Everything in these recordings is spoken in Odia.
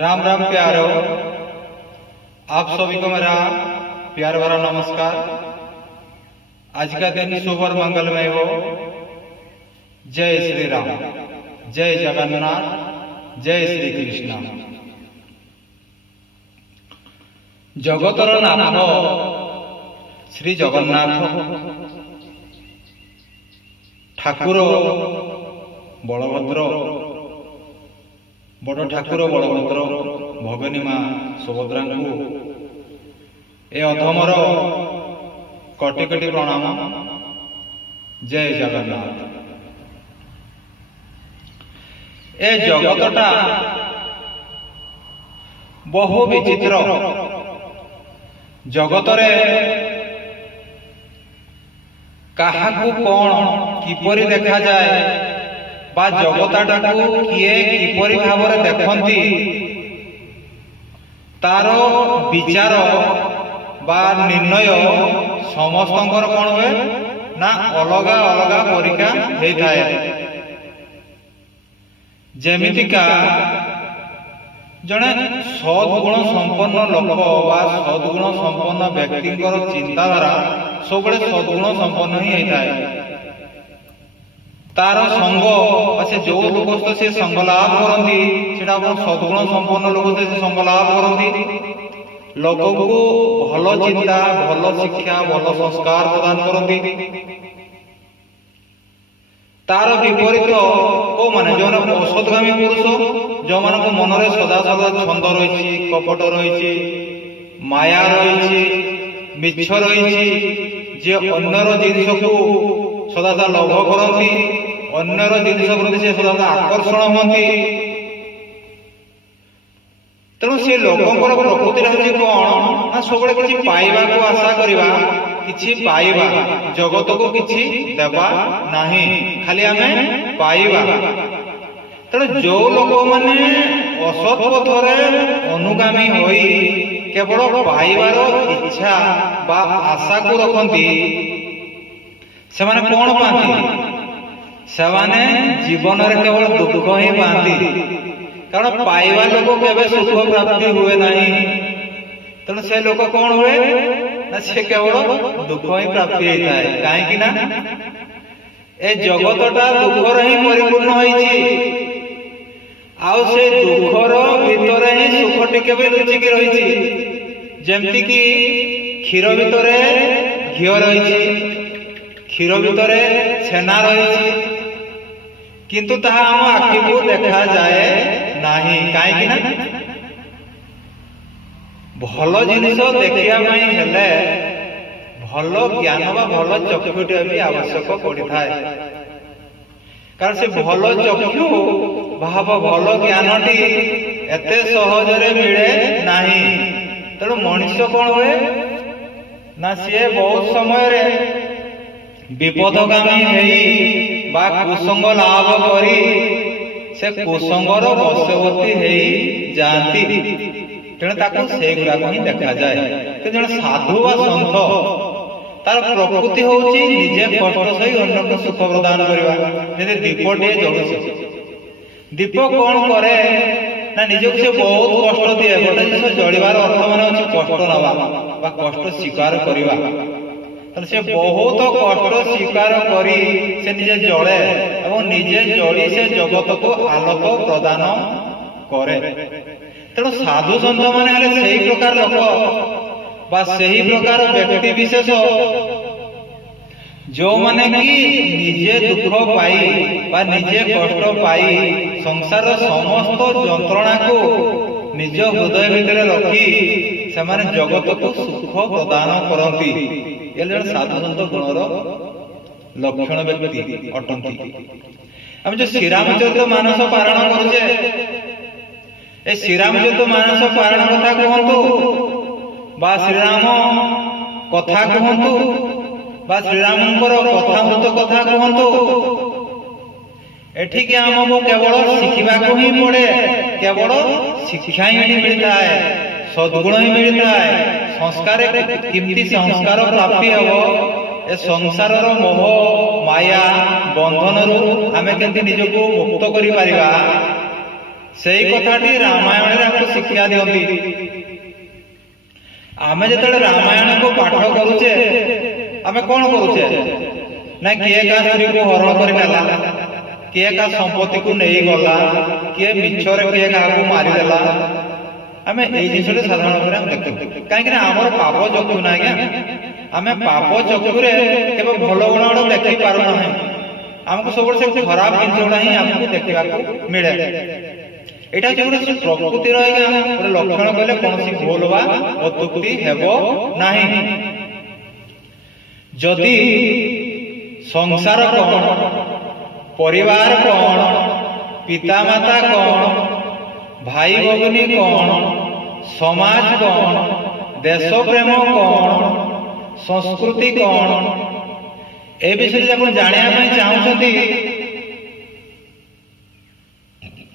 राम राम प्यारो, आप सभी को मेरा प्यार भरा नमस्कार। आज का दिन शुभ और मंगलमय हो। जय श्री राम, जय जगन्नाथ, जय श्री कृष्ण। जगतर नाथ श्री जगन्नाथ ठाकुर बलभद्र, बड़ ठाकुर बलभद्र, भगिनी माँ सुभद्रा को ए अधमर कोटि कोटि प्रणाम। जय जगन्नाथ। ए जगतटा बहु विचित्र। जगतरे काहाकू कौन किपरि देखा जाए बा जगताटाकू किए किपरि भावरे देखंती तार विचार बा निर्णय समस्तंकर कौन हुए ना अलगा अलगा परीक्षा होता है। जेमितिका जड़े सद्गुण संपन्न लोक बा सद्गुण संपन्न व्यक्ति चिंताधारा सब सद्गुण संपन्न ही होता है। तार संग से जो लोक से संग लाभ करती सद्गुण संपन्न लोक से संग लाभ करती। लोक को भल चिंता, भल शिक्षा, भल संस्कार प्रदान करती। तार विपरीत को माने जो औषधगामी पुरुष जो मान मन में सदा सदा छंद रही, कपट रही, माया रही, मिछ रही, जे अन्यर जिनिस को सदा सदा लोभ करती, अन्यर जिनिस प्रति से सदा सदा आकर्षण होती। तेणु से लोकंकर प्रकृति रही कौन ना सब किसी पाइबा को आशा करवा, किछि पाइबा, जगत को किछि देवा नहीं, खाली आमे पाइबा। तेणु जो लोक माने असत पथरे अनुगामी होई केवल पाइबार इच्छा बा आशा को रखती से माने कौन पाती? से माने जीवन रे केवल दुख ही पाती। कारण पाइबा लोक केबे सुख प्राप्ति हुए नहीं। तेणु से लोक कौन हुए ना से केवल दुख ही प्राप्ति होता है। कहीं ना ए जगतटा दुख ही परिपूर्ण होइछि। आउ से दुखर भीतर ही सुख टिके भी लुचिकी रही। जेमती कि क्षीर भीतर घी रही, क्षीर भीतर छेना रही, किंतु ताहा आम आखि को देखा जाए नहीं। कहीं ना भल जिनिस देखिया हेले भल ज्ञान बा भल चक्षुटे भी आवश्यक पड़ता है। कारण से भल चक्षु भाव भल ज्ञानटी एते सहजरे मिले नहीं। तेणु मनुष्य कौन हुए ना सी बहुत समय विपदगामी हेई बा कुसंग लाभ करी से कुसंगर वशवर्ती हेई जाती। तेणु ताको से गुड़ाक ही देखा जाए। जन साधु बा सन्थ तार प्रकृति होची निजे कष्ट सही अन्य को सुख प्रदान करवा। जैसे दीपटे जलुଛି, दीप कौन करे ना निजक से बहुत कष्ट दिए। गोटे जिनिस जलिबार अर्थ माने अछि कष्ट नवा बा कष्ट स्वीकार करवा। तने से बहुत कष्ट स्वीकार करी से निजे जले एवं निजे जली से जगत को आलोक प्रदान करे। तेणु साधु सन्त माने हेले सेही प्रकार लोक बा सही प्रकार व्यक्ति विशेष जो माने कि निजे दुख पाई बा निजे कष्ट पाई संसार समस्त जंत्रणा को निज हृदय भितर रखी से माने जगत को सुख प्रदान करती। ये साधु सन्त गुणर लक्षण व्यक्ति अटंती। हम जो श्रीरामचरित मानस पारायण करुचे, ए श्रीरामचरित मानस पारायण कथा कहतु बा श्रीराम कथा कहतु बा श्रीरामंकर कथामृत कथा कहतु, एठिके आमको केवल शिखिबा को ही पड़े। केवल शिक्षा ही मिलता है, सद्गुण ही मिलता है। संस्कार किमती संस्कार प्राप्ति हम ए संसार मोह माया बंधन आमे केमती निजको मुक्त करि परिबा ସେଇ କଥାଟି ରାମାୟଣରେ ଆମକୁ ଶିକ୍ଷା ଦିଅନ୍ତି। ଆମେ ଯେତେବେଳେ ରାମାୟଣକୁ ପାଠ କରୁଛେ ଆମେ କଣ କରୁଛେ ନା କିଏ କାହା ସ୍ତ୍ରୀକୁ ହରଣ କରି ନେଲା, କିଏ କାହା ସମ୍ପତ୍ତିକୁ ନେଇଗଲା, କିଏ ମିଛରେ କିଏ କାହାକୁ ମାରିଦେଲା। ଆମେ ଏଇ ଜିନିଷଟି ସାଧାରଣ ଭାବରେ ଆମେ ଦେଖୁ, କାହିଁକି ନା ଆମର ପାପ ଚକ୍ଷୁ ନା ଆଜ୍ଞା। ଆମେ ପାପ ଚକ୍ଷୁରେ କେବେ ଭଲ ଗୁଣ ଗୁଡା ଦେଖି ପାରୁନାହିଁ। ଆମକୁ ସବୁବେଳେ ସେ ଖରାପ ଜିନିଷ ଗୁଡା ହିଁ ଆମକୁ ଦେଖିବାକୁ ମିଳେ। ଏଇଟା ହଉଛି ଗୋଟେ ପ୍ରକୃତିର ଆଜ୍ଞା ଗୋଟେ ଲକ୍ଷଣ କହିଲେ କୌଣସି ଭୁଲ ବା ଅତ୍ୟୁକ୍ତି ହେବ ନାହିଁ। ଯଦି ସଂସାର କଣ, ପରିବାର କଣ, ପିତାମାତା କଣ, ଭାଇ ଭଉଣୀ କଣ, ସମାଜ କଣ, ଦେଶ ପ୍ରେମ କଣ, ସଂସ୍କୃତି କଣ, ଏ ବିଷୟରେ ଆପଣ ଜାଣିବା ପାଇଁ ଚାହୁଁଛନ୍ତି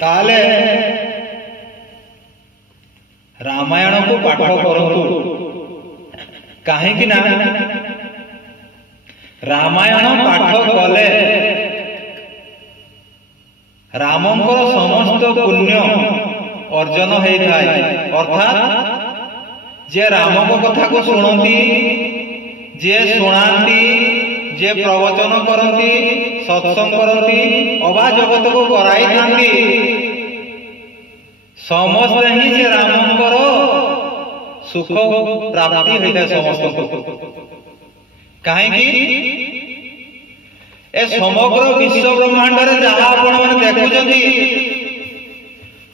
ତାହେଲେ ରାମାୟଣକୁ ପାଠ କରନ୍ତୁ। କାହିଁକି ନା ରାମାୟଣ ପାଠ କଲେ ରାମଙ୍କର ସମସ୍ତ ପୁଣ୍ୟ ଅର୍ଜନ ହେଇଥାଏ। ଅର୍ଥାତ୍ ଯିଏ ରାମଙ୍କ କଥାକୁ ଶୁଣନ୍ତି, ଯିଏ ଶୁଣାନ୍ତି, ଯିଏ ପ୍ରବଚନ କରନ୍ତି, ସତ୍ସଙ୍ଗ କରନ୍ତି, ଅବା ଜଗତକୁ କରାଇଥାନ୍ତି, ସମସ୍ତେ ହିଁ ସେ ରାମଙ୍କର ସୁଖ ପ୍ରାପ୍ତି ହୋଇଥାଏ ସମସ୍ତଙ୍କୁ। କାହିଁକି? ଏ ସମଗ୍ର ବିଶ୍ୱ ବ୍ରହ୍ମାଣ୍ଡରେ ଯାହା ଆପଣମାନେ ଦେଖୁଛନ୍ତି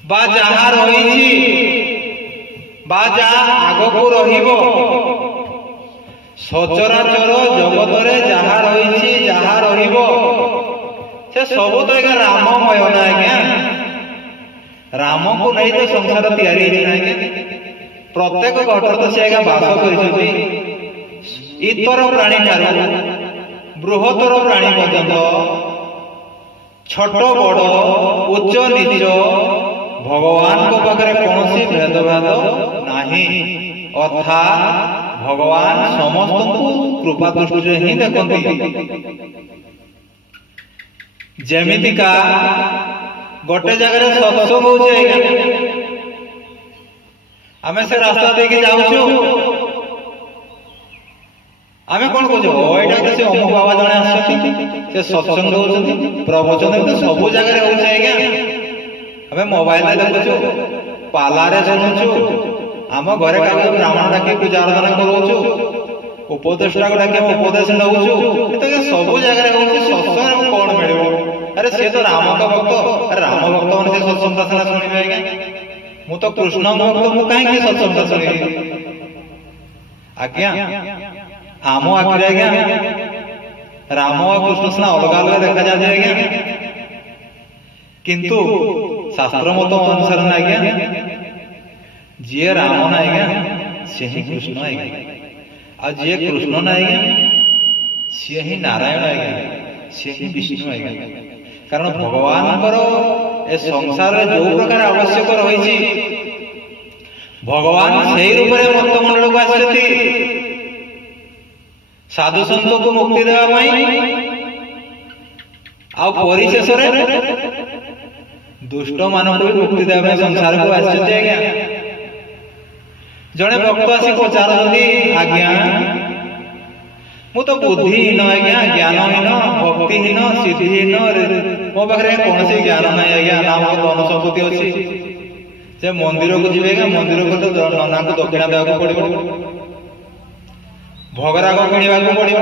ବା ଯାହା ରହିଛି ବା ଯାହା ଆଗକୁ ରହିବ, ସଚରାଚର ଜଗତରେ ଯାହା ରହିଛି ଯାହା ରହିବ ସେ ସବୁ ତ ଆଜ୍ଞା ରାମମୟ ନା ଆଜ୍ଞା। ରାମକୁ ନେଇ ତ ସଂସାର ତିଆରି ହେଇଛି ନା ଆଜ୍ଞା। ପ୍ରତ୍ୟେକ ଘଟରେ ତ ସେ ଆଜ୍ଞା ବାସ କରିଛନ୍ତି। ଇତର ପ୍ରାଣୀ ଠାରୁ ବୃହତ୍ତର ପ୍ରାଣୀ ପର୍ଯ୍ୟନ୍ତ, ଛୋଟ ବଡ, ଉଚ୍ଚ ନିଚ, ଭଗବାନଙ୍କ ପାଖରେ କୌଣସି ଭେଦଭାବ ନାହିଁ। ଅର୍ଥାତ୍ ଭଗବାନ ସମସ୍ତଙ୍କୁ କୃପା ଦୃଷ୍ଟିରେ ହିଁ ଦେଖନ୍ତି। ଯେମିତିକା ଗୋଟେ ଜାଗାରେ ସତ୍ସଙ୍ଗ ହଉଛି, ଆମେ ସେ ରାସ୍ତା ଦେଇକି ଯାଉଛୁ, ଆମେ କଣ କହୁଛୁ, ଏଇଟା ତ ସେ ଅମୁକ ବାବା ଜଣେ ଆସୁଛନ୍ତି, ସେ ସତ୍ସଙ୍ଗ ଦଉଛନ୍ତି, ପ୍ରବଚନ ସବୁ ଜାଗାରେ ହଉଛି ଆଜ୍ଞା। ଆମେ ମୋବାଇଲରେ ଦେଖୁଛୁ, ପାଲାରେ ଶୁଣୁଛୁ, ଆମ ଘରେ କାହାକୁ ବ୍ରାହ୍ମଣ ଡାକି ପୂଜା ଆରାଧନା କରୁଛୁ, ଉପଦେଷ୍ଟାକୁ ଡାକି ଆମେ ଉପଦେଶ ନଉଛୁ, ସବୁ ଜାଗାରେ ହଉଛି। ସତ୍ସଙ୍ଗ କଣ ମିଳିବ? ଆରେ ସିଏ ତ ରାମଙ୍କ ଭକ୍ତ, ରାମ ଭକ୍ତ ମାନେ ସେ ସତ୍ସଙ୍ଗ ପ୍ରାର୍ଥନା ଶୁଣିବେ ଆଜ୍ଞା। ମୁଁ ତ କୃଷ୍ଣ ଭକ୍ତ, ମୁଁ କାହିଁକି ସତ୍ସଙ୍ଗ ଶୁଣିବି ଆଜ୍ଞା? ଆମ ଆଖିରେ ଆଜ୍ଞା ରାମ ଆଉ କୃଷ୍ଣ ସିନା ଅଲଗା ଅଲଗା ଦେଖାଯାଏ ଆଜ୍ଞା, କିନ୍ତୁ ଶାସ୍ତ୍ର ମତ ଅନୁସାରେ ନା ଆଜ୍ଞା ଯିଏ ରାମ ନା ଆଜ୍ଞା ସିଏ ହିଁ କୃଷ୍ଣ ଆଜ୍ଞା, ଆଉ ଯିଏ କୃଷ୍ଣ ନା ଆଜ୍ଞା ସିଏ ହିଁ ନାରାୟଣ ଆଜ୍ଞା, ସିଏ ହିଁ ବିଷ୍ଣୁ ଆଜ୍ଞା। କାରଣ ଭଗବାନଙ୍କର ଏ ସଂସାରରେ ଯୋଉ ପ୍ରକାର ଆବଶ୍ୟକ ରହିଛି ଭଗବାନ ସେଇ ରୂପରେ ଭକ୍ତମଣ୍ଡଳକୁ ଆସିଛନ୍ତି ସାଧୁ ସନ୍ତକୁ ମୁକ୍ତି ଦେବା ପାଇଁ, ଆଉ ପରିଶେଷରେ ଦୁଷ୍ଟ ମାନଙ୍କୁ ବି ମୁକ୍ତି ଦେବା ପାଇଁ ସଂସାରକୁ ଆସିଛନ୍ତି ଆଜ୍ଞା। ଜଣେ ଭକ୍ତ ଆସି ପଚାରୁଛନ୍ତି, ଆଜ୍ଞା ମୁଁ ତ ବୁଦ୍ଧିହୀନ ଆଜ୍ଞା, ଜ୍ଞାନହୀନ, ଭକ୍ତିହୀନ, ସିଦ୍ଧିହୀନ, ମୋ ପାଖରେ କୌଣସି ଜ୍ଞାନ ନାହିଁ ଆଜ୍ଞା, ନା ମୋର ଧନ ସମ୍ପତ୍ତି ଅଛି। ସେ ମନ୍ଦିରକୁ ଯିବେ ଆଜ୍ଞା, ମନ୍ଦିରକୁ ତ ନନାଙ୍କୁ ଦକ୍ଷିଣା ଦେବାକୁ ପଡିବ, ଭୋଗରାଗ କିଣିବାକୁ ପଡିବ,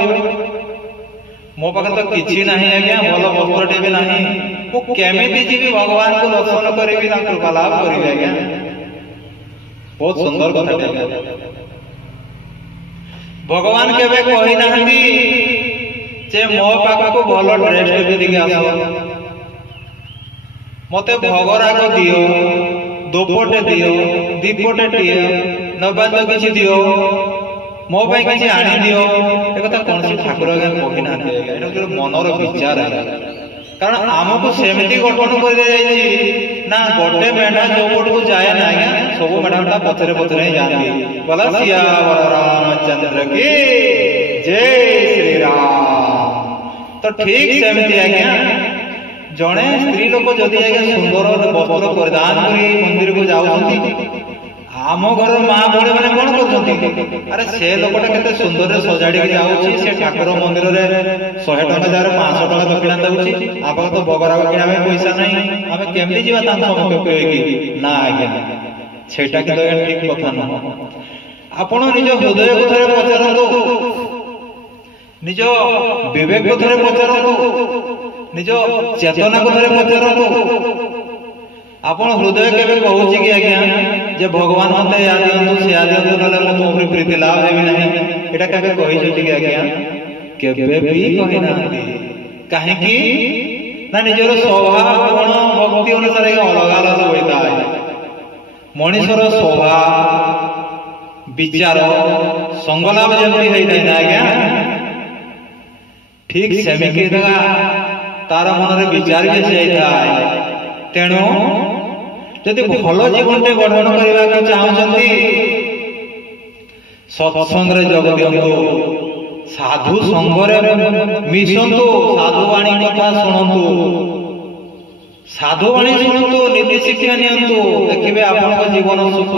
ମୋ ପାଖରେ ତ କିଛି ନାହିଁ ଆଜ୍ଞା, ଭଲ ବସ୍ତ୍ରଟେ ବି ନାହିଁ, ମୁଁ କେମିତି ଯିବି ଭଗବାନଙ୍କୁ ଦର୍ଶନ କରିବି, ତାଙ୍କ କୃପା ଲାଭ କରିବି ଆଜ୍ଞା? ବହୁତ ସୁନ୍ଦର କଥା ଆଜ୍ଞା। ଭଗବାନ କେବେ କହିନାହାନ୍ତି ଯେ ମୋ ପାଖକୁ ଭଲ ଡ୍ରେସ ପିନ୍ଧିକି ଆସ, ମତେ ଭୋଗରାଗ ଦିଅ, ଧୂପଟେ ଦିଅ, ଦୀପଟେ ଦିଅ, ନୈବେଦ୍ୟ କିଛି ଦିଅ, ମୋ ପାଇଁ କିଛି ଆଣିଦିଅ। ଏ କଥା କୌଣସି ଠାକୁର ଆଜ୍ଞା କହିନାହାନ୍ତି ଆଜ୍ଞା। ଏଇଟା ଗୋଟେ ମନର ବିଚାର ଆଜ୍ଞା। କାରଣ ଆମକୁ ସେମିତି ଗଠନ କରିଦିଆଯାଇଛି ନା ଗୋଟେ ମେଣ୍ଢା ଯୋଉ ପଟକୁ ଯାଏ ନା ଆଜ୍ଞା ସବୁ ମେଣ୍ଢା ପଛରେ ପଛରେ ହିଁ ଯାଆନ୍ତି। ବୋଲା ସିୟାବର ରାମଚନ୍ଦ୍ର କି ଜୟ ଶ୍ରୀରାମ। ତ ଠିକ ସେମିତି ଆଜ୍ଞା ଜଣେ ସ୍ତ୍ରୀ ଲୋକ ଯଦି ଆଜ୍ଞା ସୁନ୍ଦର ବସ୍ତ୍ର ପରିଧାନ କରି ମନ୍ଦିରକୁ ଯାଉଛନ୍ତି, ଆମ ଘରର ମା ଭଉଣୀ ମାନେ କଣ କରୁଛନ୍ତି? ଆରେ ସେ ଲୋକଟା କେତେ ସୁନ୍ଦରରେ ସଜାଡିକି ଯାଉଛି, ସେ ଠାକୁର ମନ୍ଦିରରେ 100 ଟଙ୍କା ଜାଗାରେ 500 ଟଙ୍କା ଦକ୍ଷିଣା ଦଉଛି, ଆମ ତ ବଗରାଗ କିଣା ପାଇଁ ପଇସା ନାହିଁ, ଆମେ କେମିତି ଯିବା ତାଙ୍କ ସମକ୍ଷ କହିକି? ନା ଆଜ୍ଞା, ସେଇଟା କିନ୍ତୁ ଆଜ୍ଞା ଠିକ କଥା ନୁହଁ। ଆପଣ ନିଜ ହୃଦୟକୁ ଥରେ ପଚାରନ୍ତୁ, ନିଜ ବିବେକକୁ ଥରେ ପଚାରନ୍ତୁ, ନିଜ ଚେତନାକୁ ଥରେ ପଚାରନ୍ତୁ। ଆପଣ ହୃଦୟ କେବେ କହୁଛି କି ଆଜ୍ଞା ଯେ ଭଗବାନ ମତେ ଏହା ଦିଅନ୍ତୁ ସେୟା ଦିଅନ୍ତୁ, ନହେଲେ ମୁଁ ତୁମ ଉପରେ ପ୍ରୀତି ଲାଭ ହେବି ନାହିଁ? ଏଇଟା କେବେ କହିଛନ୍ତି କି ଆଜ୍ଞା? କେବେ ବି କହିନାହାନ୍ତି। କାହିଁକି ନା ନିଜର ସ୍ୱଭାବ ଗୁଣ ଭକ୍ତି ଅନୁସାରେ ଅଲଗା ଅଲଗା ହୋଇଥାଏ। ମଣିଷର ସ୍ୱଭାବ ବିଚାର ସଂଗଲାପ ଯେମିତି ହେଇଥାଏ ନା ଆଜ୍ଞା, ଠିକ ସେମିତି ତାର ମନରେ ବିଚାର ବି ଯାଇଥାଏ। ତେଣୁ ଯଦି ଭଲ ଜୀବନଟେ ଗଠନ କରିବାକୁ ଚାହୁଁଛନ୍ତି, ସତ୍ସଙ୍ଗରେ ଯୋଗ ଦିଅନ୍ତୁ, ସାଧୁ ସଙ୍ଗରେ ମିଶନ୍ତୁ, ସାଧୁବାଣୀ କଥା ଶୁଣନ୍ତୁ, ସାଧୁବାଣୀ ଶୁଣନ୍ତୁ, ନୀତି ଶିକ୍ଷା ନିଅନ୍ତୁ, ଦେଖିବେ ଆପଣଙ୍କ ଜୀବନ ସୁଖ